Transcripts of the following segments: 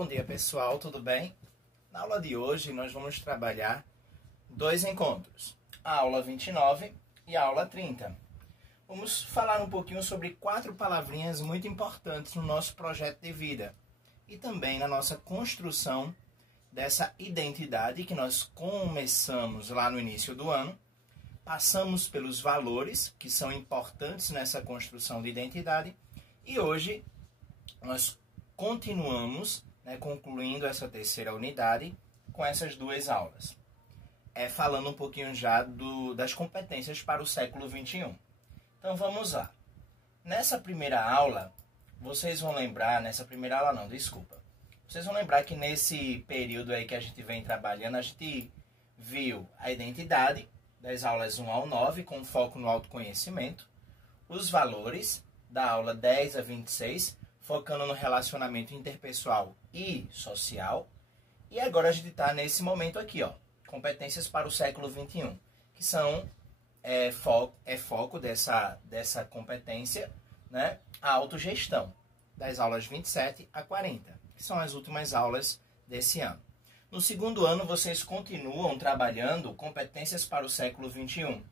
Bom dia, pessoal, tudo bem? Na aula de hoje nós vamos trabalhar dois encontros, a aula 29 e a aula 30. Vamos falar um pouquinho sobre 4 palavrinhas muito importantes no nosso projeto de vida e também na nossa construção dessa identidade que nós começamos lá no início do ano. Passamos pelos valores que são importantes nessa construção de identidade e hoje nós continuamos, concluindo essa terceira unidade com essas duas aulas. Falando um pouquinho já das competências para o século XXI. Então vamos lá. Nessa primeira aula, vocês vão lembrar, vocês vão lembrar que nesse período aí que a gente vem trabalhando, a gente viu a identidade das aulas 1 ao 9, com foco no autoconhecimento, os valores da aula 10 a 26, focando no relacionamento interpessoal e social. E agora a gente está nesse momento aqui, ó, competências para o século XXI, que são foco dessa competência, né, a autogestão, das aulas 27 a 40, que são as últimas aulas desse ano. No segundo ano, vocês continuam trabalhando competências para o século XXI.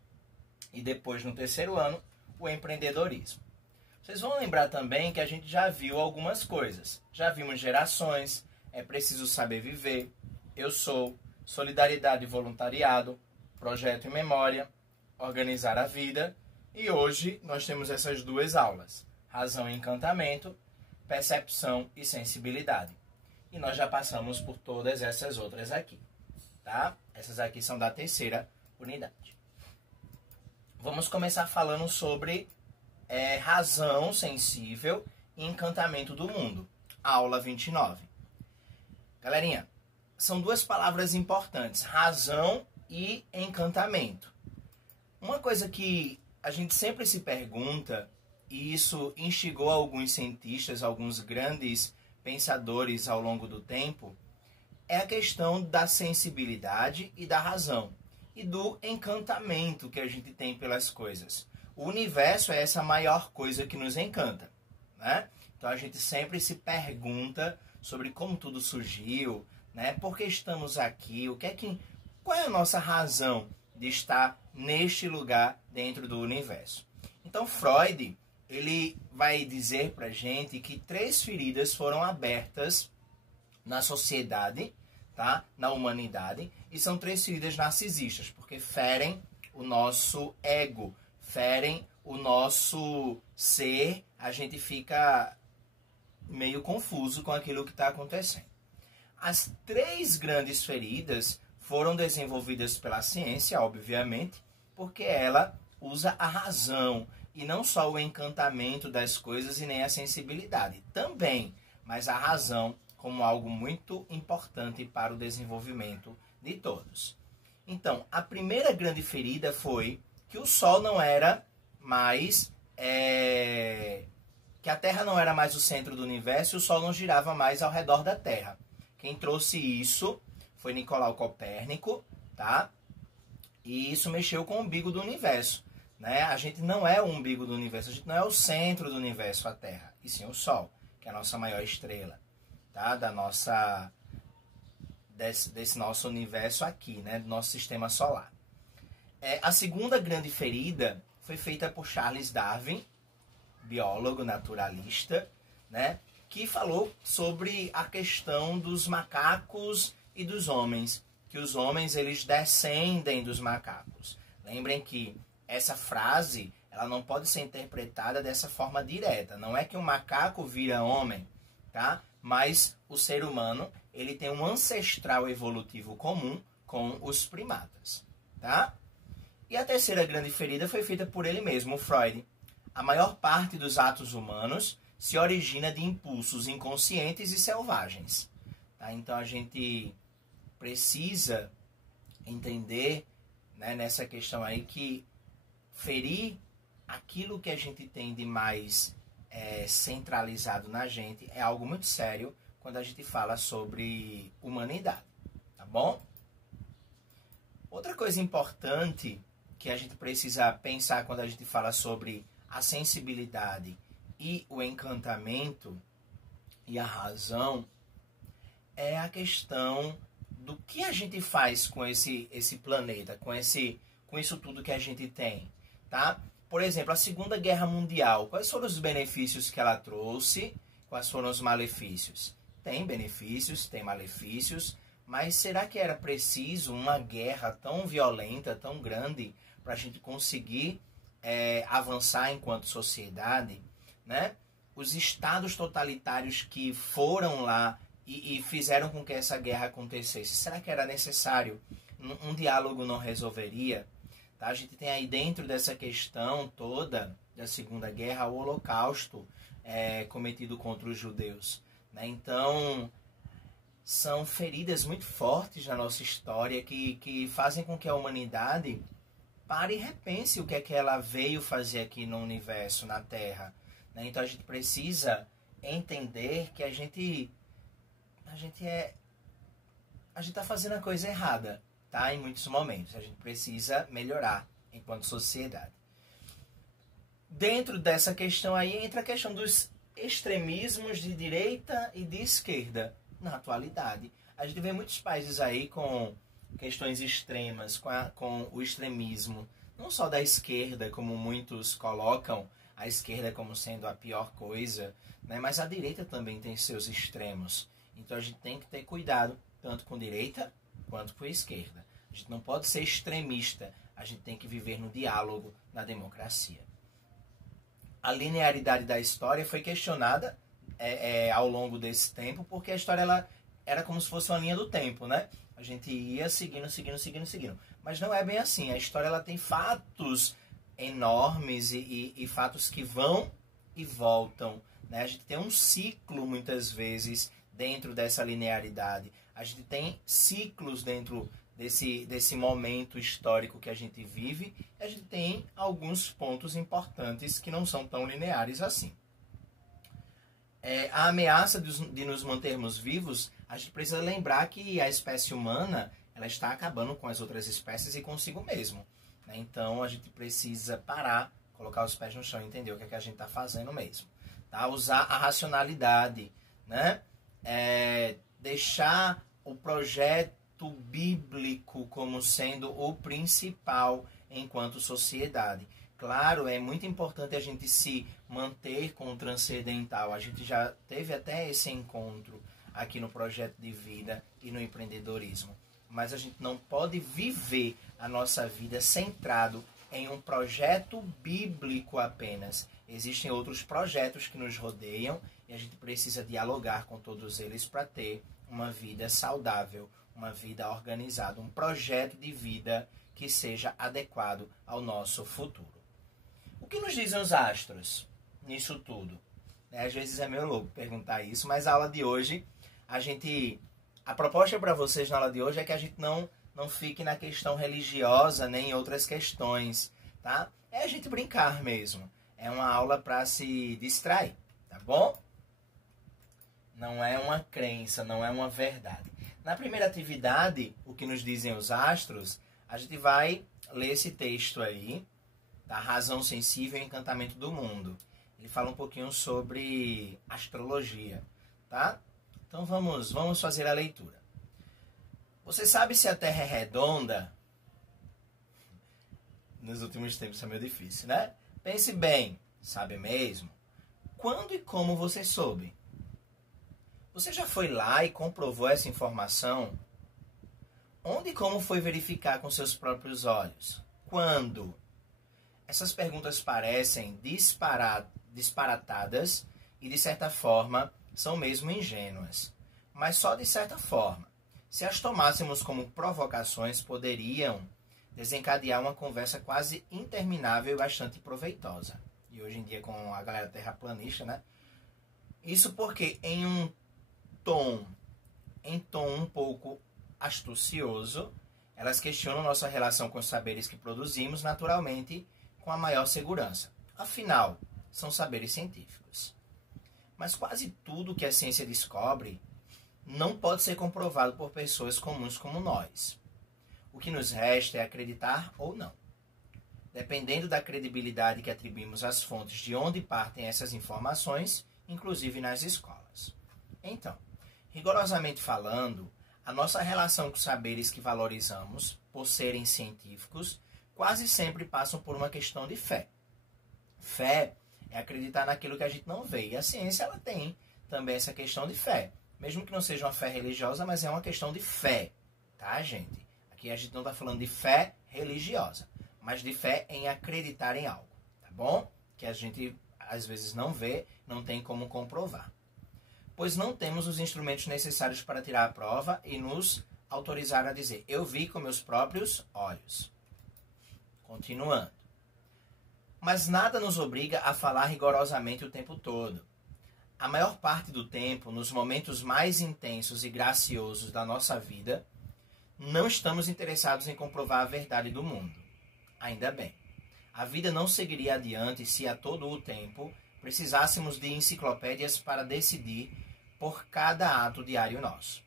E depois, no terceiro ano, o empreendedorismo. Vocês vão lembrar também que a gente já viu algumas coisas. Já vimos gerações, é preciso saber viver, eu sou, solidariedade e voluntariado, projeto e memória, organizar a vida. E hoje nós temos essas duas aulas, razão e encantamento, percepção e sensibilidade. E nós já passamos por todas essas outras aqui, tá? Essas aqui são da terceira unidade. Vamos começar falando sobre razão sensível e encantamento do mundo. Aula 29. Galerinha, são duas palavras importantes, razão e encantamento. Uma coisa que a gente sempre se pergunta, e isso instigou alguns cientistas, alguns grandes pensadores ao longo do tempo, é a questão da sensibilidade e da razão, e do encantamento que a gente tem pelas coisas. O universo é essa maior coisa que nos encanta, né? Então a gente sempre se pergunta sobre como tudo surgiu, né? Por que estamos aqui? Qual é a nossa razão de estar neste lugar dentro do universo? Então Freud, ele vai dizer pra gente que 3 feridas foram abertas na sociedade, tá? Na humanidade, e são 3 feridas narcisistas, porque ferem o nosso ego, ferem o nosso ser, a gente fica meio confuso com aquilo que está acontecendo. As 3 grandes feridas foram desenvolvidas pela ciência, obviamente, porque ela usa a razão, e não só o encantamento das coisas e nem a sensibilidade, também, mas a razão como algo muito importante para o desenvolvimento de todos. Então, a primeira grande ferida foi que o Sol não era mais, que a Terra não era mais o centro do universo e o Sol não girava mais ao redor da Terra. Quem trouxe isso foi Nicolau Copérnico, tá? E isso mexeu com o umbigo do universo, né? A gente não é o umbigo do universo, a gente não é o centro do universo, a Terra, e sim o Sol, que é a nossa maior estrela, tá? Desse nosso universo aqui, né? Do nosso sistema solar. A segunda grande ferida foi feita por Charles Darwin, biólogo naturalista, né, que falou sobre a questão dos macacos e dos homens, que os homens eles descendem dos macacos. Lembrem que essa frase ela não pode ser interpretada dessa forma direta. Não é que um macaco vira homem, tá? Mas o ser humano ele tem um ancestral evolutivo comum com os primatas, tá? E a terceira grande ferida foi feita por ele mesmo, Freud. A maior parte dos atos humanos se origina de impulsos inconscientes e selvagens. Tá? Então a gente precisa entender, né, nessa questão aí que ferir aquilo que a gente tem de mais centralizado na gente é algo muito sério quando a gente fala sobre humanidade. Tá bom? Outra coisa importante que a gente precisa pensar quando a gente fala sobre a sensibilidade e o encantamento e a razão é a questão do que a gente faz com esse planeta, com isso tudo que a gente tem, tá? Por exemplo, a Segunda Guerra Mundial, quais foram os benefícios que ela trouxe? Quais foram os malefícios? Tem benefícios, tem malefícios, mas será que era preciso uma guerra tão violenta, tão grande, para a gente conseguir avançar enquanto sociedade, né? Os estados totalitários que foram lá e fizeram com que essa guerra acontecesse, será que era necessário? Um diálogo não resolveria? Tá? A gente tem aí dentro dessa questão toda da Segunda Guerra o Holocausto cometido contra os judeus, né? Então, são feridas muito fortes na nossa história que fazem com que a humanidade pare e repense o que é que ela veio fazer aqui no universo, na Terra, né? Então a gente precisa entender que a gente está fazendo a coisa errada, tá? Em muitos momentos. A gente precisa melhorar enquanto sociedade. Dentro dessa questão aí entra a questão dos extremismos de direita e de esquerda na atualidade. A gente vê muitos países aí com questões extremas, com o extremismo, não só da esquerda, como muitos colocam a esquerda como sendo a pior coisa, né? Mas a direita também tem seus extremos. Então a gente tem que ter cuidado, tanto com direita quanto com a esquerda. A gente não pode ser extremista, a gente tem que viver no diálogo, na democracia. A linearidade da história foi questionada ao longo desse tempo, porque a história ela era como se fosse uma linha do tempo, né? A gente ia seguindo. Mas não é bem assim. A história ela tem fatos enormes e fatos que vão e voltam, né? A gente tem um ciclo, muitas vezes, dentro dessa linearidade. A gente tem ciclos dentro desse momento histórico que a gente vive. E a gente tem alguns pontos importantes que não são tão lineares assim. A ameaça de nos mantermos vivos, a gente precisa lembrar que a espécie humana ela está acabando com as outras espécies e consigo mesmo, né? Então a gente precisa parar, colocar os pés no chão e entender o que é que a gente está fazendo mesmo, tá? Usar a racionalidade, né? Deixar o projeto bíblico como sendo o principal enquanto sociedade. Claro, é muito importante a gente se manter com o transcendental. A gente já teve até esse encontro aqui no projeto de vida e no empreendedorismo. Mas a gente não pode viver a nossa vida centrado em um projeto bíblico apenas. Existem outros projetos que nos rodeiam e a gente precisa dialogar com todos eles para ter uma vida saudável, uma vida organizada, um projeto de vida que seja adequado ao nosso futuro. O que nos dizem os astros nisso tudo? Às vezes é meio louco perguntar isso, mas a aula de hoje, a proposta para vocês na aula de hoje é que a gente não fique na questão religiosa nem em outras questões, tá? É a gente brincar mesmo. É uma aula para se distrair, tá bom? Não é uma crença, não é uma verdade. Na primeira atividade, o que nos dizem os astros, a gente vai ler esse texto aí, da Razão Sensível e Encantamento do Mundo. Ele fala um pouquinho sobre astrologia, tá? Então vamos fazer a leitura. Você sabe se a Terra é redonda? Nos últimos tempos é meio difícil, né? Pense bem, sabe mesmo? Quando e como você soube? Você já foi lá e comprovou essa informação? Onde e como foi verificar com seus próprios olhos? Quando? Essas perguntas parecem disparatadas e, de certa forma, são mesmo ingênuas. Mas só de certa forma. Se as tomássemos como provocações, poderiam desencadear uma conversa quase interminável e bastante proveitosa. E hoje em dia, com a galera terraplanista, né? Isso porque em tom um pouco astucioso, elas questionam nossa relação com os saberes que produzimos naturalmente com a maior segurança. Afinal, são saberes científicos. Mas quase tudo que a ciência descobre não pode ser comprovado por pessoas comuns como nós. O que nos resta é acreditar ou não. Dependendo da credibilidade que atribuímos às fontes de onde partem essas informações, inclusive nas escolas. Então, Rigorosamente falando, a nossa relação com os saberes que valorizamos, por serem científicos, quase sempre passam por uma questão de fé. Fé é acreditar naquilo que a gente não vê. E a ciência ela tem também essa questão de fé. Mesmo que não seja uma fé religiosa, mas é uma questão de fé. Tá, gente? Aqui a gente não está falando de fé religiosa, mas de fé em acreditar em algo. Tá bom? Que a gente às vezes não vê, não tem como comprovar. Pois não temos os instrumentos necessários para tirar a prova e nos autorizar a dizer, eu vi com meus próprios olhos. Continuando. Mas nada nos obriga a falar rigorosamente o tempo todo. A maior parte do tempo, nos momentos mais intensos e graciosos da nossa vida, não estamos interessados em comprovar a verdade do mundo. Ainda bem. A vida não seguiria adiante se a todo o tempo precisássemos de enciclopédias para decidir por cada ato diário nosso.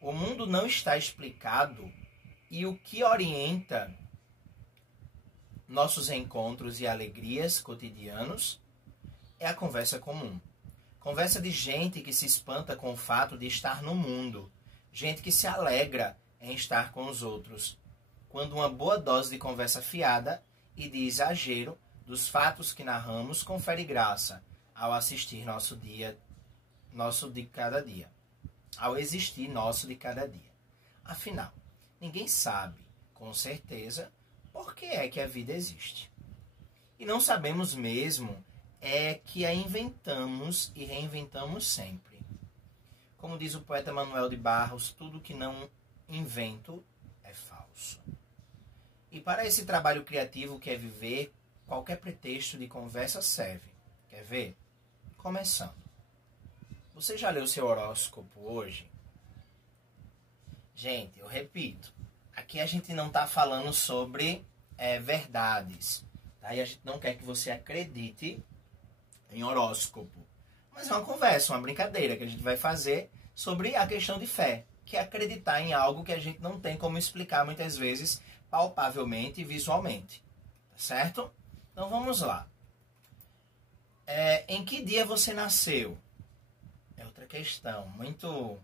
O mundo não está explicado e o que orienta nossos encontros e alegrias cotidianos é a conversa comum. Conversa de gente que se espanta com o fato de estar no mundo. Gente que se alegra em estar com os outros. Quando uma boa dose de conversa fiada e de exagero dos fatos que narramos confere graça ao assistir nosso de cada dia. Ao existir nosso de cada dia. Afinal, ninguém sabe, com certeza, por que é que a vida existe. E não sabemos mesmo é que a inventamos e reinventamos sempre. Como diz o poeta Manuel de Barros, tudo que não invento é falso. E para esse trabalho criativo que é viver, qualquer pretexto de conversa serve. Quer ver? Começando. Você já leu seu horóscopo hoje? Gente, eu repito. Aqui a gente não está falando sobre verdades. Tá? E a gente não quer que você acredite em horóscopo. Mas é uma conversa, uma brincadeira que a gente vai fazer sobre a questão de fé. Que é acreditar em algo que a gente não tem como explicar muitas vezes palpavelmente e visualmente. Tá certo? Então vamos lá. Em que dia você nasceu? É outra questão, muito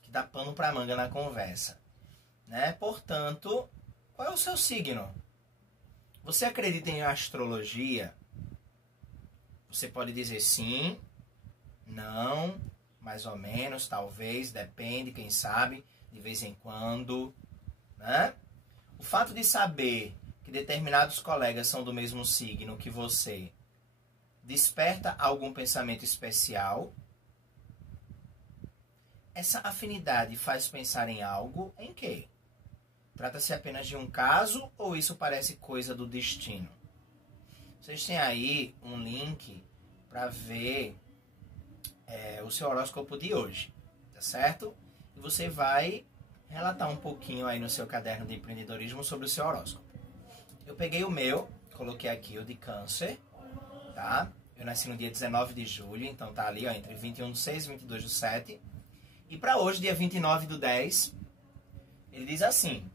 que dá pano para manga na conversa. Né? Portanto, qual é o seu signo? Você acredita em astrologia? Você pode dizer sim, não, mais ou menos, talvez, depende, quem sabe, de vez em quando. Né? O fato de saber que determinados colegas são do mesmo signo que você desperta algum pensamento especial? Essa afinidade faz pensar em algo? Em quê? Trata-se apenas de um caso ou isso parece coisa do destino? Vocês têm aí um link para ver o seu horóscopo de hoje, tá certo? E você vai relatar um pouquinho aí no seu caderno de empreendedorismo sobre o seu horóscopo. Eu peguei o meu, coloquei aqui o de Câncer, tá? Eu nasci no dia 19 de julho, então tá ali ó, entre 21/6 e 22/7. E para hoje, dia 29/10, ele diz assim: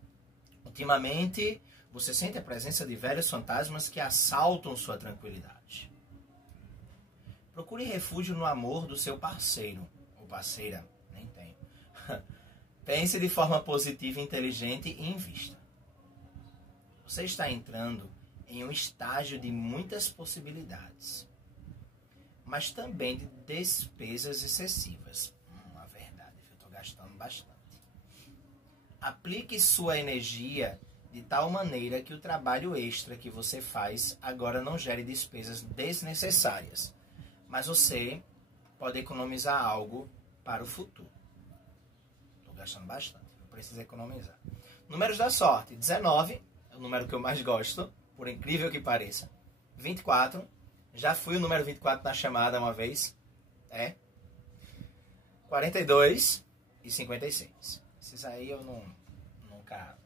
ultimamente, você sente a presença de velhos fantasmas que assaltam sua tranquilidade. Procure refúgio no amor do seu parceiro, ou parceira, nem tenho. Pense de forma positiva, inteligente e invista. Você está entrando em um estágio de muitas possibilidades, mas também de despesas excessivas. A verdade, eu estou gastando bastante. Aplique sua energia de tal maneira que o trabalho extra que você faz agora não gere despesas desnecessárias, mas você pode economizar algo para o futuro. Estou gastando bastante, eu preciso economizar. Números da sorte: 19, é o número que eu mais gosto, por incrível que pareça. 24, já fui o número 24 na chamada uma vez. 42 e 56. Esses aí eu nunca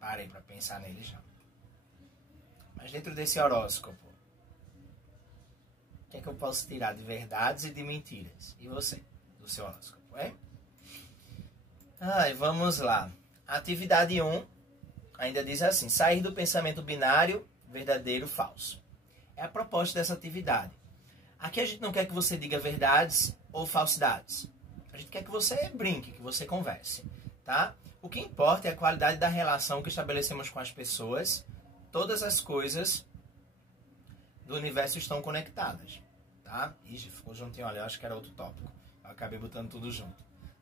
parei para pensar neles não. Mas dentro desse horóscopo, o que é que eu posso tirar de verdades e de mentiras? E você, do seu horóscopo, vamos lá. Atividade 1 ainda diz assim: sair do pensamento binário, verdadeiro, falso. É a proposta dessa atividade. Aqui a gente não quer que você diga verdades ou falsidades. A A gente quer que você brinque, que você converse, tá? O que importa é a qualidade da relação que estabelecemos com as pessoas. Todas as coisas do universo estão conectadas, tá? Ixi, ficou juntinho, olha, eu acho que era outro tópico. Eu acabei botando tudo junto.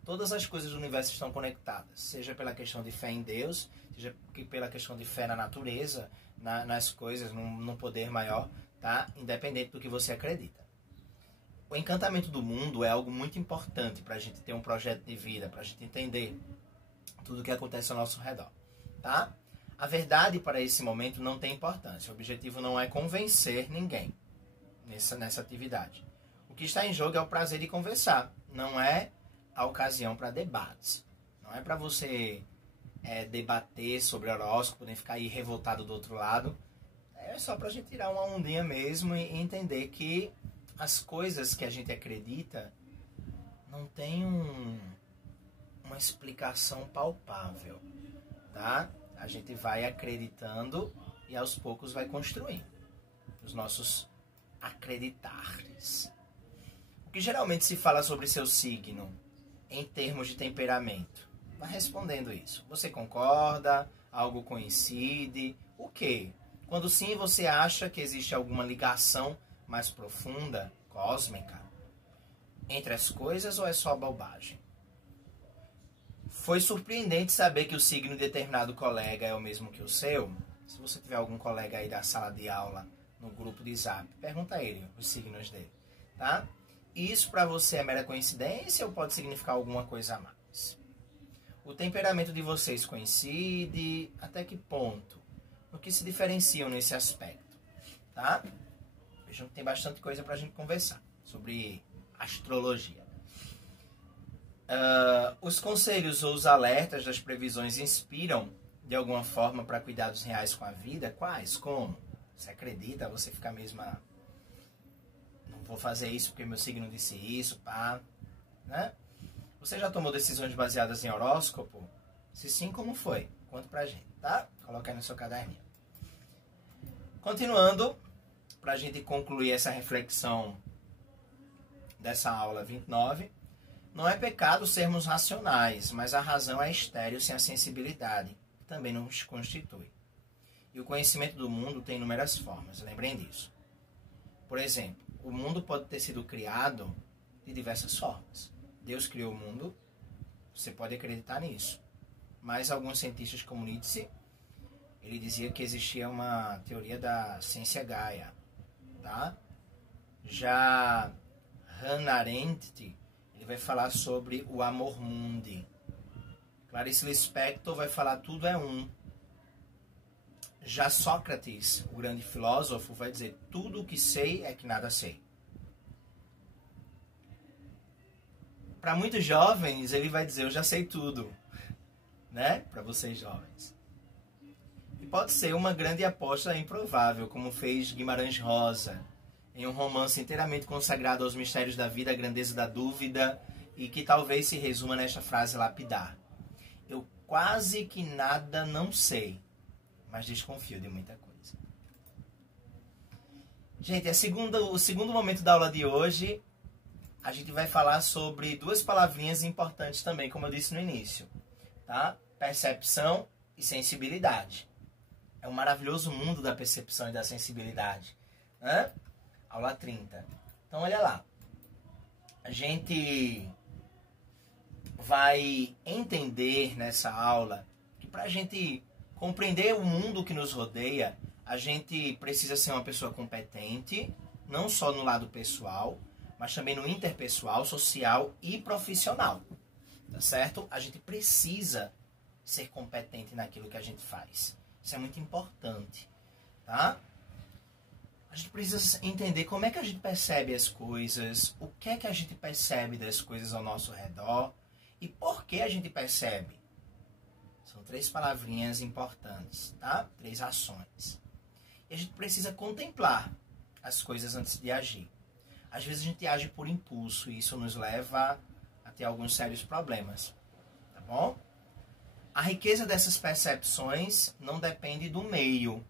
Todas as coisas do universo estão conectadas, seja pela questão de fé em Deus, seja pela questão de fé na natureza, nas coisas, num poder maior, tá? Independente do que você acredita. O encantamento do mundo é algo muito importante para a gente ter um projeto de vida, para a gente entender tudo o que acontece ao nosso redor, tá? A verdade para esse momento não tem importância. O objetivo não é convencer ninguém nessa atividade. O que está em jogo é o prazer de conversar, não é a ocasião para debates. Não é para você debater sobre horóscopo, nem ficar aí revoltado do outro lado. É só para a gente tirar uma ondinha mesmo e entender que as coisas que a gente acredita não tem uma explicação palpável, tá? A gente vai acreditando e aos poucos vai construindo os nossos acreditares. O que geralmente se fala sobre seu signo em termos de temperamento? Vai respondendo isso. Você concorda? Algo coincide? O quê? Quando sim, você acha que existe alguma ligação mais profunda, cósmica, entre as coisas ou é só bobagem? Foi surpreendente saber que o signo de determinado colega é o mesmo que o seu? Se você tiver algum colega aí da sala de aula, no grupo de Zap, pergunta a ele os signos dele, tá? Isso para você é mera coincidência ou pode significar alguma coisa a mais? O temperamento de vocês coincide? Até que ponto? No que se diferenciam nesse aspecto, tá? Vejam que tem bastante coisa para a gente conversar sobre astrologia. Os conselhos ou os alertas das previsões inspiram de alguma forma para cuidados reais com a vida? Quais? Como? Você acredita? Você fica mesmo... não vou fazer isso porque meu signo disse isso, pá. Né? Você já tomou decisões baseadas em horóscopo? Se sim, como foi? Conta pra gente, tá? Coloca aí no seu caderninho. Continuando, pra gente concluir essa reflexão dessa aula 29... Não é pecado sermos racionais, mas a razão é estéril sem a sensibilidade, que também nos constitui. E o conhecimento do mundo tem inúmeras formas, lembrem disso. Por exemplo, o mundo pode ter sido criado de diversas formas. Deus criou o mundo, você pode acreditar nisso. Mas alguns cientistas como Nietzsche, ele dizia que existia uma teoria da ciência Gaia, tá? Já Hannah Arendt, ele vai falar sobre o amor mundi. Clarice Lispector vai falar tudo é um. Já Sócrates, o grande filósofo, vai dizer tudo o que sei é que nada sei. Para muitos jovens, ele vai dizer eu já sei tudo, né? Para vocês jovens. E pode ser uma grande aposta improvável, como fez Guimarães Rosa, em um romance inteiramente consagrado aos mistérios da vida, a grandeza da dúvida, e que talvez se resuma nesta frase lapidar. Eu quase que nada não sei, mas desconfio de muita coisa. Gente, o segundo momento da aula de hoje, a gente vai falar sobre duas palavrinhas importantes também, como eu disse no início, tá? Percepção e sensibilidade. É um maravilhoso mundo da percepção e da sensibilidade, né? Aula 30. Então, olha lá. A gente vai entender nessa aula que para a gente compreender o mundo que nos rodeia, a gente precisa ser uma pessoa competente, não só no lado pessoal, mas também no interpessoal, social e profissional. Tá certo? A gente precisa ser competente naquilo que a gente faz. Isso é muito importante, tá? A gente precisa entender como é que a gente percebe as coisas, o que é que a gente percebe das coisas ao nosso redor e por que a gente percebe. São 3 palavrinhas importantes, tá? 3 ações. E a gente precisa contemplar as coisas antes de agir. Às vezes a gente age por impulso e isso nos leva a ter alguns sérios problemas, tá bom? A riqueza dessas percepções não depende do meio,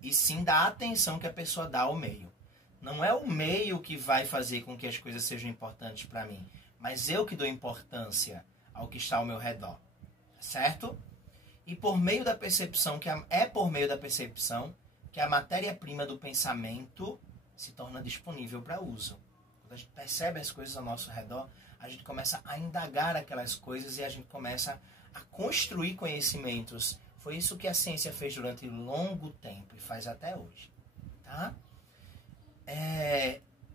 e sim da atenção que a pessoa dá ao meio. Não é o meio que vai fazer com que as coisas sejam importantes para mim, mas eu que dou importância ao que está ao meu redor, certo? E por meio da percepção, por meio da percepção que a matéria-prima do pensamento se torna disponível para uso. Quando a gente percebe as coisas ao nosso redor, a gente começa a indagar aquelas coisas e a gente começa a construir conhecimentos. Foi isso que a ciência fez durante longo tempo e faz até hoje. Tá?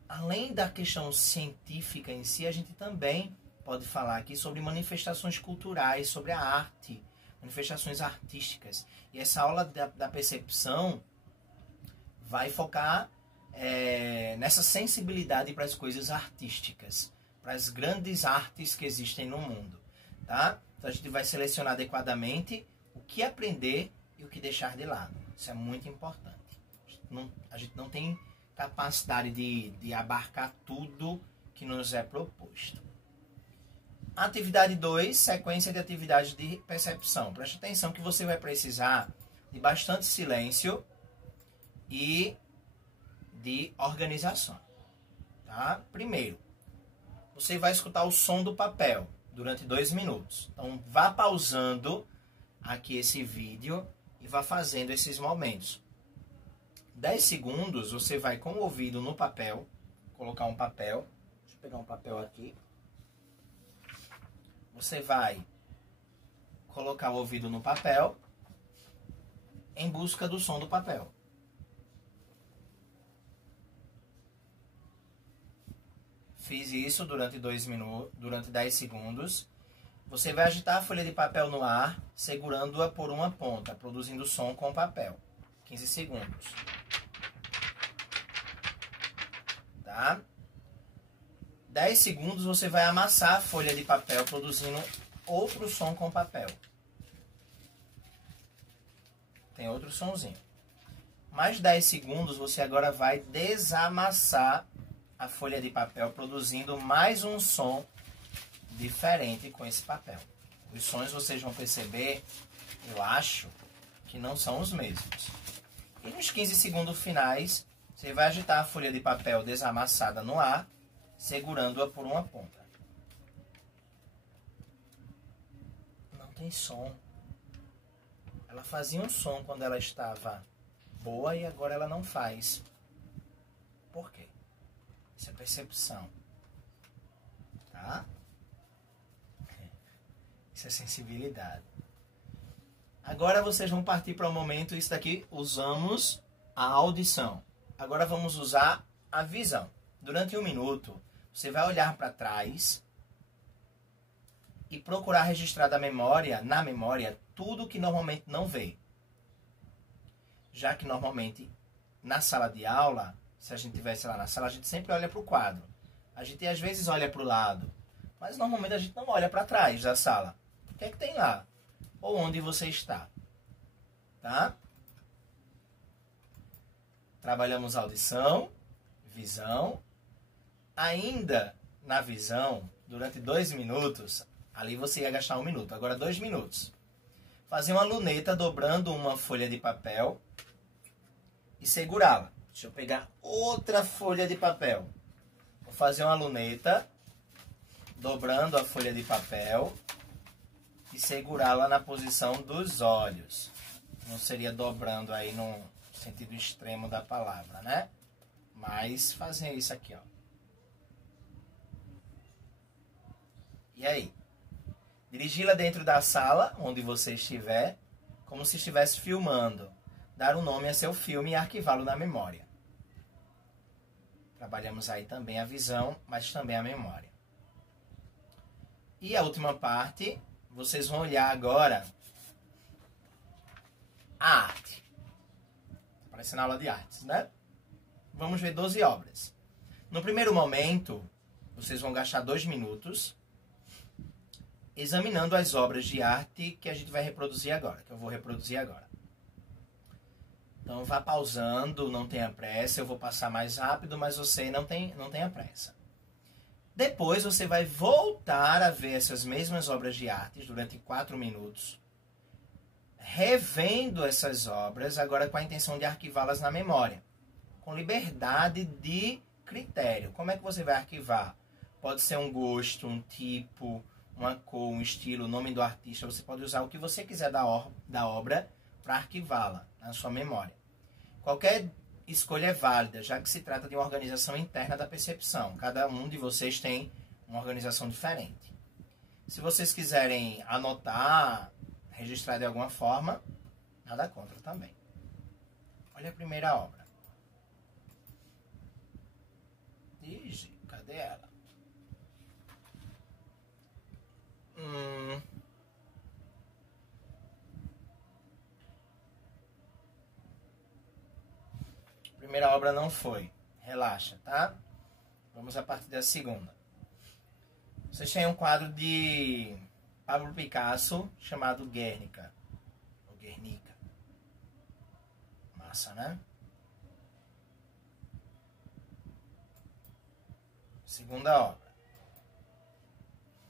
Além da questão científica em si, a gente também pode falar aqui sobre manifestações culturais, sobre a arte, manifestações artísticas. E essa aula da percepção vai focar nessa sensibilidade para as coisas artísticas, para as grandes artes que existem no mundo. Tá? Então a gente vai selecionar adequadamente o que aprender e o que deixar de lado. Isso é muito importante. A gente não tem capacidade de abarcar tudo que nos é proposto. Atividade 2, sequência de atividades de percepção. Preste atenção que você vai precisar de bastante silêncio e de organização. Tá? Primeiro, você vai escutar o som do papel durante 2 minutos. Então, vá pausando aqui esse vídeo e vá fazendo esses momentos. 10 segundos, você vai com o ouvido no papel, colocar um papel. Deixa eu pegar um papel aqui. Você vai colocar o ouvido no papel em busca do som do papel. Fiz isso durante 2 minutos, durante 10 segundos. Você vai agitar a folha de papel no ar, segurando-a por uma ponta, produzindo som com o papel. 15 segundos. Tá? 10 segundos você vai amassar a folha de papel, produzindo outro som com o papel. Tem outro sonzinho. Mais 10 segundos você agora vai desamassar a folha de papel, produzindo mais um som diferente com esse papel. Os sons vocês vão perceber, eu acho, que não são os mesmos. E nos 15 segundos finais, você vai agitar a folha de papel desamassada no ar, segurando-a por uma ponta. Não tem som. Ela fazia um som quando ela estava boa e agora ela não faz. Por quê? Isso é percepção. Tá? Isso é sensibilidade. Agora vocês vão partir para o momento, isso daqui usamos a audição. Agora vamos usar a visão. Durante 1 minuto, você vai olhar para trás e procurar registrar na memória, tudo que normalmente não vê. Já que normalmente na sala de aula, se a gente estivesse lá na sala, a gente sempre olha para o quadro. A gente às vezes olha para o lado, mas normalmente a gente não olha para trás da sala. O que é que tem lá? Ou onde você está? Tá? Trabalhamos audição, visão. Ainda na visão, durante 2 minutos, ali você ia gastar 1 minuto, agora 2 minutos. Fazer uma luneta dobrando uma folha de papel e segurá-la. Deixa eu pegar outra folha de papel. Vou fazer uma luneta, dobrando a folha de papel e segurá-la na posição dos olhos. Não seria dobrando aí no sentido extremo da palavra, né? Mas fazer isso aqui, ó. E aí? Dirigi-la dentro da sala, onde você estiver, como se estivesse filmando. Dar um nome a seu filme e arquivá-lo na memória. Trabalhamos aí também a visão, mas também a memória. E a última parte, vocês vão olhar agora a arte. Parece na aula de artes, né? Vamos ver 12 obras. No primeiro momento, vocês vão gastar 2 minutos examinando as obras de arte que a gente vai reproduzir agora, que eu vou reproduzir agora. Então vá pausando, não tenha pressa, eu vou passar mais rápido, mas você não tenha pressa. Depois você vai voltar a ver essas mesmas obras de arte durante 4 minutos, revendo essas obras, agora com a intenção de arquivá-las na memória, com liberdade de critério. Como é que você vai arquivar? pode ser um gosto, um tipo, uma cor, um estilo, o nome do artista. Você pode usar o que você quiser da obra para arquivá-la na sua memória. Qualquer escolha é válida, já que se trata de uma organização interna da percepção. Cada um de vocês tem uma organização diferente. Se vocês quiserem anotar, registrar de alguma forma, nada contra também. Olha a primeira obra. Ixi, cadê ela? Primeira obra não foi. Relaxa, tá? Vamos a partir da segunda. Vocês têm um quadro de Pablo Picasso chamado Guernica. Ou Guernica. Massa, né? Segunda obra.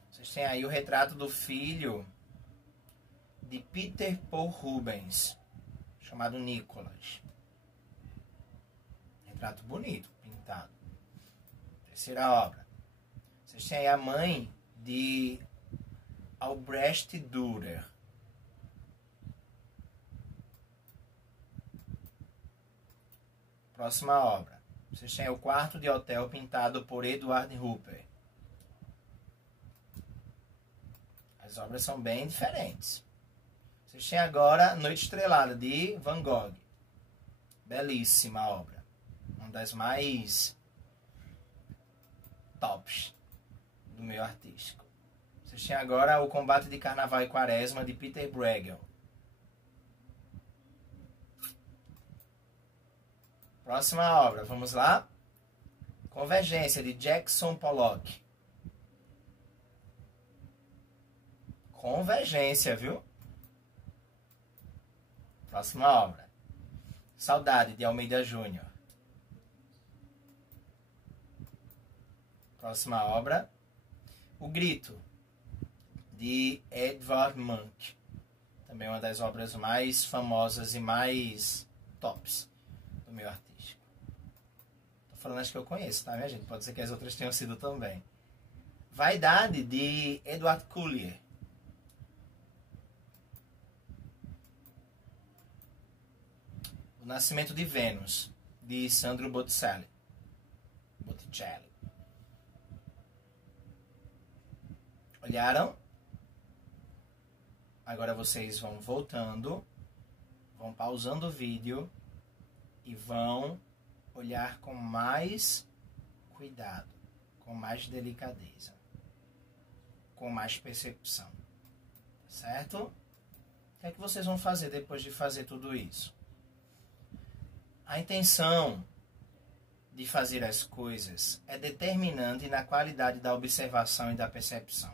Vocês têm aí o retrato do filho de Peter Paul Rubens, chamado Nicholas. Retrato bonito, pintado. Terceira obra. Vocês têm aí a mãe de Albrecht Dürer. Próxima obra. Vocês têm o quarto de hotel pintado por Edward Hopper. As obras são bem diferentes. Vocês têm agora Noite Estrelada, de Van Gogh. Belíssima obra. Uma das mais tops do meio artístico. Vocês têm agora O Combate de Carnaval e Quaresma, de Peter Bruegel. Próxima obra, vamos lá? Convergência, de Jackson Pollock. Convergência, viu? Próxima obra. Saudade, de Almeida Júnior. Próxima obra. O Grito, de Edvard Munch. Também uma das obras mais famosas e mais tops do meio artístico. Tô falando as que eu conheço, tá, minha gente? Pode ser que as outras tenham sido também. Vaidade, de Edward Collier. O Nascimento de Vênus, de Sandro Botticelli. Olharam? Agora vocês vão voltando, vão pausando o vídeo e vão olhar com mais cuidado, com mais delicadeza, com mais percepção. Certo? O que é que vocês vão fazer depois de fazer tudo isso? A intenção de fazer as coisas é determinante na qualidade da observação e da percepção.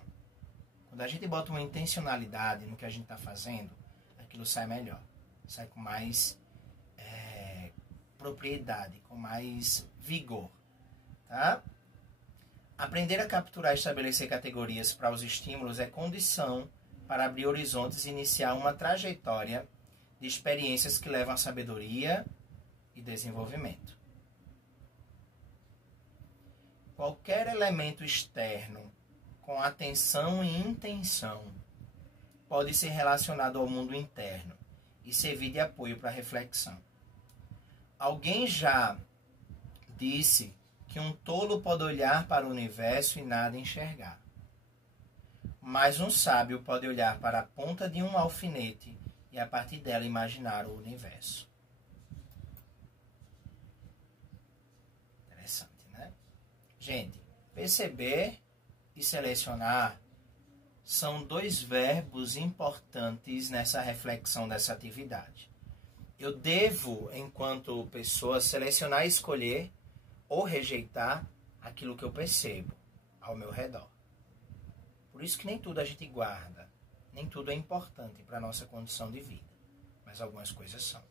Quando a gente bota uma intencionalidade no que a gente está fazendo, aquilo sai melhor. Sai com mais propriedade, com mais vigor. Tá? Aprender a capturar e estabelecer categorias para os estímulos é condição para abrir horizontes e iniciar uma trajetória de experiências que levam à sabedoria e desenvolvimento. Qualquer elemento externo com atenção e intenção pode ser relacionado ao mundo interno e servir de apoio para a reflexão. Alguém já disse que um tolo pode olhar para o universo e nada enxergar. Mas um sábio pode olhar para a ponta de um alfinete e a partir dela imaginar o universo. Interessante, né? Gente, perceber e selecionar são dois verbos importantes nessa reflexão dessa atividade. Eu devo, enquanto pessoa, selecionar e escolher ou rejeitar aquilo que eu percebo ao meu redor. Por isso que nem tudo a gente guarda, nem tudo é importante para a nossa condição de vida, mas algumas coisas são.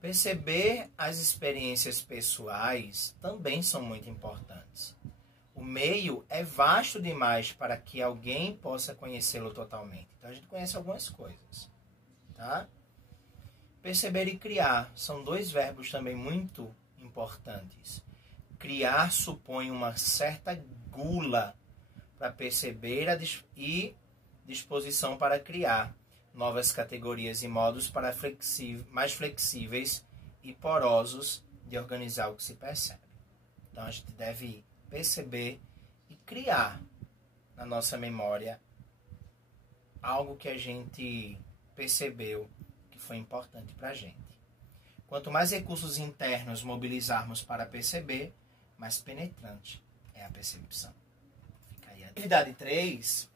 Perceber as experiências pessoais também são muito importantes. O meio é vasto demais para que alguém possa conhecê-lo totalmente. Então a gente conhece algumas coisas, tá? Perceber e criar são dois verbos também muito importantes. criar supõe uma certa gula para perceber e disposição para criar novas categorias e modos para mais flexíveis e porosos de organizar o que se percebe. Então a gente deve perceber e criar na nossa memória algo que a gente percebeu que foi importante para a gente. Quanto mais recursos internos mobilizarmos para perceber, mais penetrante é a percepção. Fica aí a atividade 3.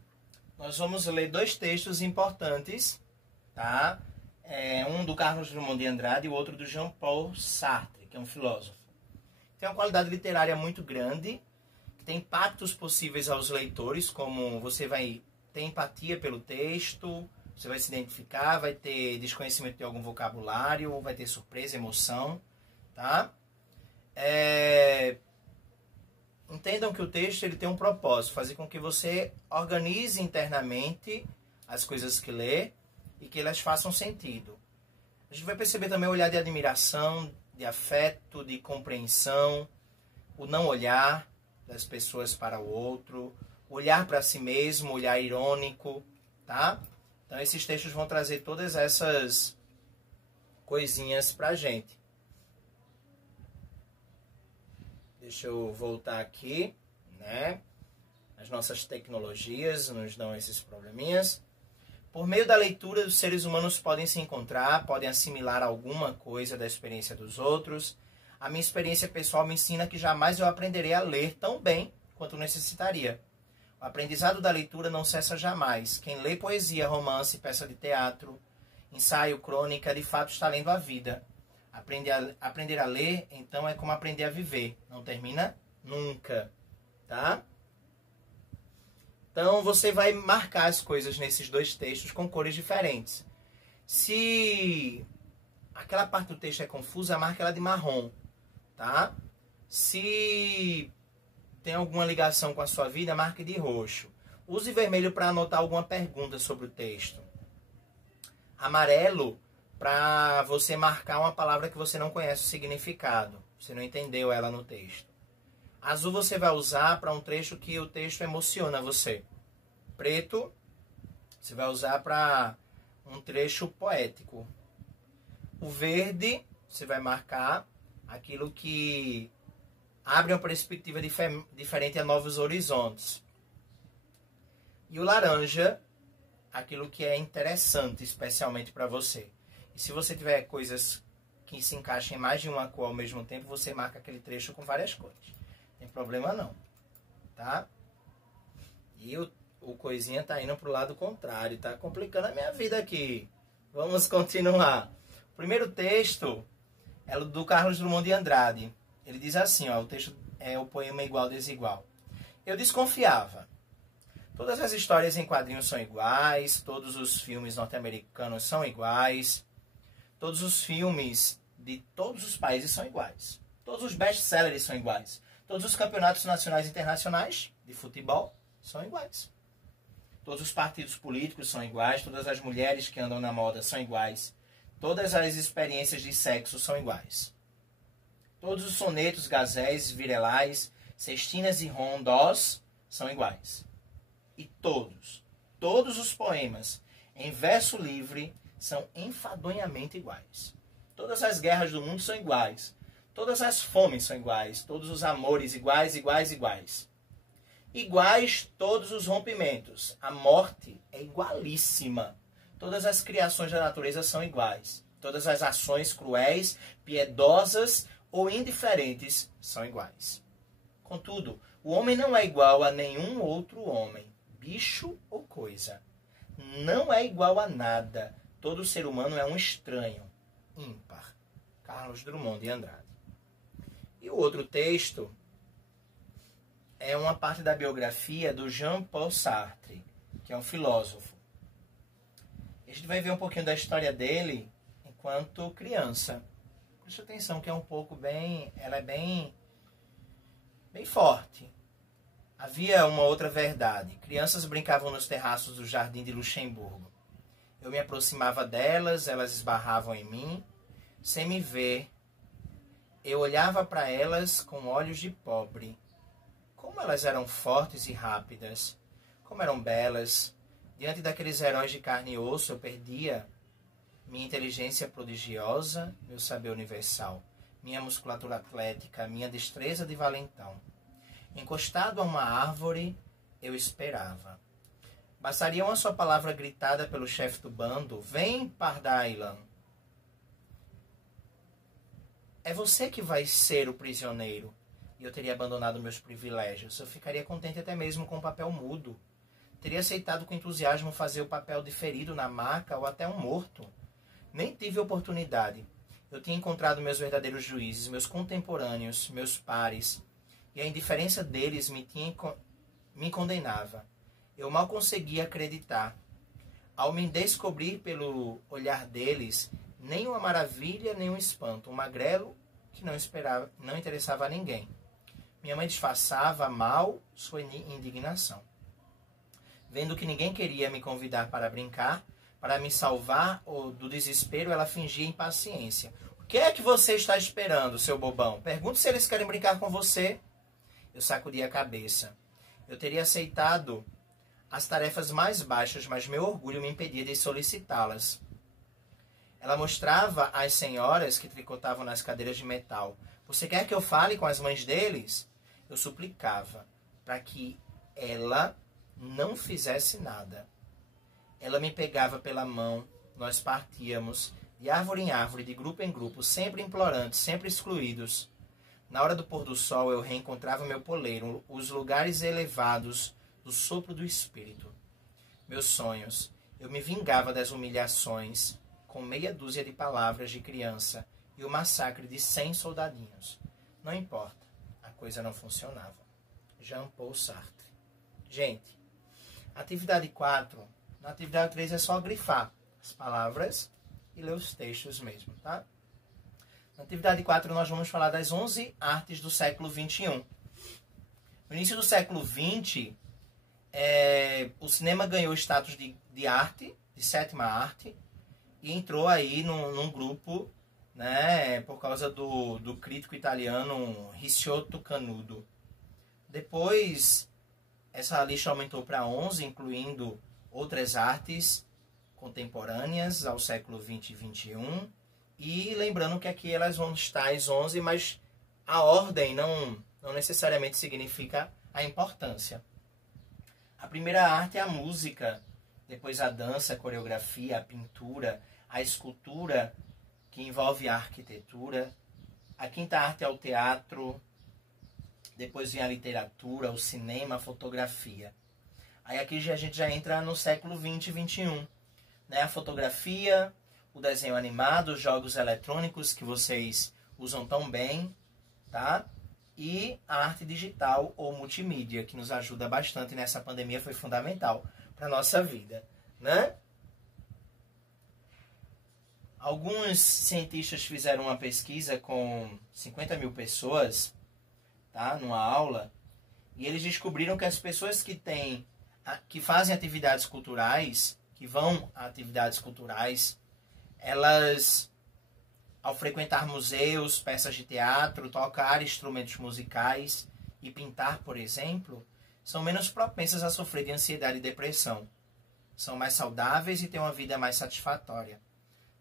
Nós vamos ler 2 textos importantes, tá? Um do Carlos Drummond de Andrade e o outro do Jean-Paul Sartre, que é um filósofo. Tem uma qualidade literária muito grande, que tem impactos possíveis aos leitores, como você vai ter empatia pelo texto, você vai se identificar, vai ter desconhecimento de algum vocabulário, vai ter surpresa, emoção, tá? Entendam que o texto ele tem um propósito, fazer com que você organize internamente as coisas que lê e que elas façam sentido. A gente vai perceber também o olhar de admiração, de afeto, de compreensão, o não olhar das pessoas para o outro, olhar para si mesmo, olhar irônico, tá? Então esses textos vão trazer todas essas coisinhas pra gente. Deixa eu voltar aqui, né? As nossas tecnologias nos dão esses probleminhas. Por meio da leitura, os seres humanos podem se encontrar, podem assimilar alguma coisa da experiência dos outros. A minha experiência pessoal me ensina que jamais eu aprenderei a ler tão bem quanto necessitaria. O aprendizado da leitura não cessa jamais. Quem lê poesia, romance, peça de teatro, ensaio, crônica, de fato está lendo a vida. Aprender a ler, então, é como aprender a viver. Não termina nunca, tá? Então, você vai marcar as coisas nesses 2 textos com cores diferentes. Se aquela parte do texto é confusa, marca ela de marrom, tá? Se tem alguma ligação com a sua vida, marque de roxo. Use vermelho para anotar alguma pergunta sobre o texto. Amarelo para você marcar uma palavra que você não conhece o significado. Você não entendeu ela no texto. Azul você vai usar para um trecho que o texto emociona você. Preto você vai usar para um trecho poético. O verde você vai marcar aquilo que abre uma perspectiva diferente a novos horizontes. E o laranja, aquilo que é interessante especialmente para você. E se você tiver coisas que se encaixem em mais de uma cor ao mesmo tempo, você marca aquele trecho com várias cores. Não tem problema não, tá? E o coisinha tá indo pro lado contrário, tá complicando a minha vida aqui. Vamos continuar. O primeiro texto é do Carlos Drummond de Andrade. Ele diz assim, ó, o texto é o poema Igual Desigual. Eu desconfiava. Todas as histórias em quadrinhos são iguais, todos os filmes norte-americanos são iguais, todos os filmes de todos os países são iguais, todos os best-sellers são iguais, todos os campeonatos nacionais e internacionais de futebol são iguais, todos os partidos políticos são iguais, todas as mulheres que andam na moda são iguais, todas as experiências de sexo são iguais. Todos os sonetos, gazés, virelais, sextinas e rondós são iguais. E todos os poemas em verso livre são enfadonhamente iguais. Todas as guerras do mundo são iguais. Todas as fomes são iguais. Todos os amores iguais, iguais, iguais. Iguais todos os rompimentos. A morte é igualíssima. Todas as criações da natureza são iguais. Todas as ações cruéis, piedosas ou indiferentes são iguais. Contudo, o homem não é igual a nenhum outro homem, bicho ou coisa. Não é igual a nada. Todo ser humano é um estranho, ímpar. Carlos Drummond de Andrade. E o outro texto é uma parte da biografia do Jean-Paul Sartre, que é um filósofo. A gente vai ver um pouquinho da história dele enquanto criança. Preste atenção que é um pouco ela é bem forte. Havia uma outra verdade. Crianças brincavam nos terraços do jardim de Luxemburgo. Eu me aproximava delas, elas esbarravam em mim, sem me ver. Eu olhava para elas com olhos de pobre. Como elas eram fortes e rápidas. Como eram belas. Diante daqueles heróis de carne e osso, eu perdia minha inteligência prodigiosa, meu saber universal, minha musculatura atlética, minha destreza de valentão. Encostado a uma árvore, eu esperava. Bastaria uma só palavra gritada pelo chefe do bando: vem, Pardailan. É você que vai ser o prisioneiro. E eu teria abandonado meus privilégios. Eu ficaria contente até mesmo com o papel mudo. Teria aceitado com entusiasmo fazer o papel de ferido na maca ou até um morto. Nem tive oportunidade. Eu tinha encontrado meus verdadeiros juízes, meus contemporâneos, meus pares. E a indiferença deles me condenava. Eu mal conseguia acreditar. Ao me descobrir pelo olhar deles, nem uma maravilha, nem um espanto. Um magrelo que não interessava a ninguém. Minha mãe disfarçava mal sua indignação. Vendo que ninguém queria me convidar para brincar, para me salvar do desespero, ela fingia impaciência. O que é que você está esperando, seu bobão? Pergunte se eles querem brincar com você. Eu sacudi a cabeça. Eu teria aceitado as tarefas mais baixas, mas meu orgulho me impedia de solicitá-las. Ela mostrava às senhoras que tricotavam nas cadeiras de metal. Você quer que eu fale com as mães deles? Eu suplicava para que ela não fizesse nada. Ela me pegava pela mão, nós partíamos, de árvore em árvore, de grupo em grupo, sempre implorantes, sempre excluídos. Na hora do pôr do sol eu reencontrava meu poleiro, os lugares elevados do sopro do espírito. Meus sonhos, eu me vingava das humilhações, com meia dúzia de palavras de criança e o massacre de 100 soldadinhos. Não importa, a coisa não funcionava. Jean-Paul Sartre. Gente, atividade 4, na atividade 3 é só grifar as palavras e ler os textos mesmo, tá? Na atividade 4 nós vamos falar das 11 artes do século XXI. No início do século XX, o cinema ganhou o status de arte, de sétima arte, e entrou aí num grupo, né, por causa do crítico italiano Ricciotto Canudo. Depois, essa lista aumentou para 11, incluindo outras artes contemporâneas ao século XX e XXI. E lembrando que aqui elas vão estar as 11, mas a ordem não necessariamente significa a importância. A primeira arte é a música, depois a dança, a coreografia, a pintura, a escultura, que envolve a arquitetura. A quinta arte é o teatro, depois vem a literatura, o cinema, a fotografia. Aí aqui a gente já entra no século XX e XXI. Né? A fotografia, o desenho animado, os jogos eletrônicos que vocês usam tão bem, tá? E a arte digital ou multimídia, que nos ajuda bastante nessa pandemia, foi fundamental para a nossa vida, né? Alguns cientistas fizeram uma pesquisa com 50 mil pessoas, tá? Numa aula, e eles descobriram que as pessoas que fazem atividades culturais, que vão a atividades culturais, elas, ao frequentar museus, peças de teatro, tocar instrumentos musicais e pintar, por exemplo, são menos propensas a sofrer de ansiedade e depressão. São mais saudáveis e têm uma vida mais satisfatória.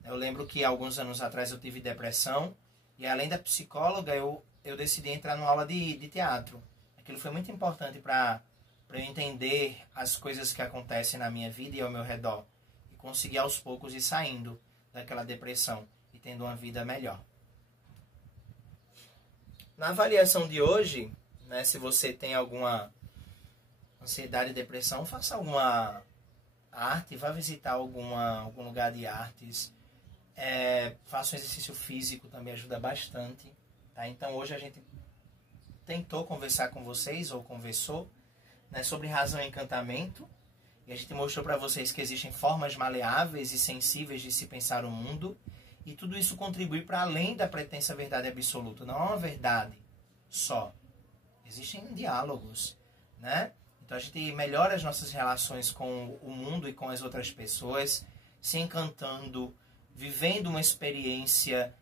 Eu lembro que alguns anos atrás eu tive depressão e, além da psicóloga, eu decidi entrar numa aula de teatro. Aquilo foi muito importante para eu entender as coisas que acontecem na minha vida e ao meu redor. E conseguir aos poucos ir saindo daquela depressão e tendo uma vida melhor. Na avaliação de hoje, né, se você tem alguma ansiedade e depressão, faça alguma arte, vá visitar algum lugar de artes. Faça um exercício físico, também ajuda bastante. Tá? Então hoje a gente tentou conversar com vocês, ou conversou, né, sobre razão e encantamento. E a gente mostrou para vocês que existem formas maleáveis e sensíveis de se pensar o mundo. E tudo isso contribui para além da pretensa verdade absoluta. Não é uma verdade só. Existem diálogos, né? Então a gente melhora as nossas relações com o mundo e com as outras pessoas, se encantando, vivendo uma experiência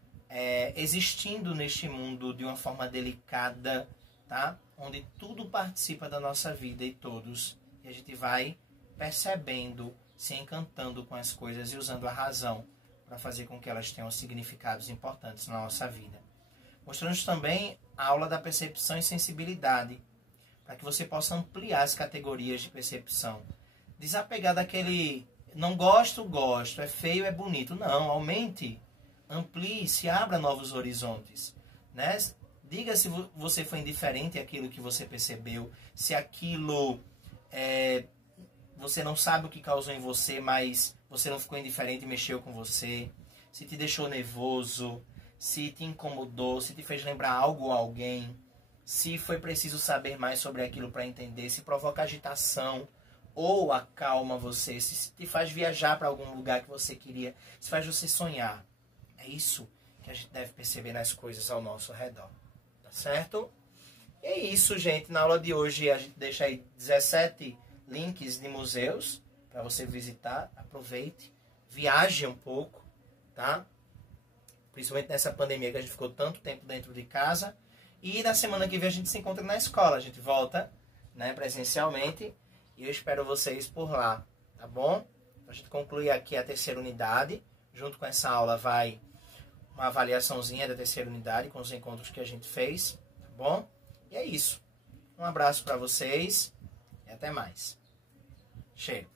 existindo neste mundo de uma forma delicada, tá? Onde tudo participa da nossa vida e todos. E a gente vai percebendo, se encantando com as coisas e usando a razão para fazer com que elas tenham significados importantes na nossa vida. Mostramos também a aula da percepção e sensibilidade, para que você possa ampliar as categorias de percepção. Desapegar daquele não gosto, gosto, é feio, é bonito. Não, aumente, amplie, se abra novos horizontes, né? Diga se você foi indiferente àquilo que você percebeu, se aquilo você não sabe o que causou em você, mas você não ficou indiferente e mexeu com você, se te deixou nervoso, se te incomodou, se te fez lembrar algo ou alguém, se foi preciso saber mais sobre aquilo para entender, se provoca agitação ou acalma você, se te faz viajar para algum lugar que você queria, se faz você sonhar. É isso que a gente deve perceber nas coisas ao nosso redor. Tá certo? E é isso, gente. Na aula de hoje a gente deixa aí 17 links de museus para você visitar. Aproveite, viaje um pouco, tá? Principalmente nessa pandemia que a gente ficou tanto tempo dentro de casa. E na semana que vem a gente se encontra na escola. A gente volta, né, presencialmente. E eu espero vocês por lá, tá bom? A gente conclui aqui a terceira unidade. Junto com essa aula vai uma avaliaçãozinha da terceira unidade com os encontros que a gente fez, tá bom? E é isso. Um abraço para vocês e até mais. Cheiro.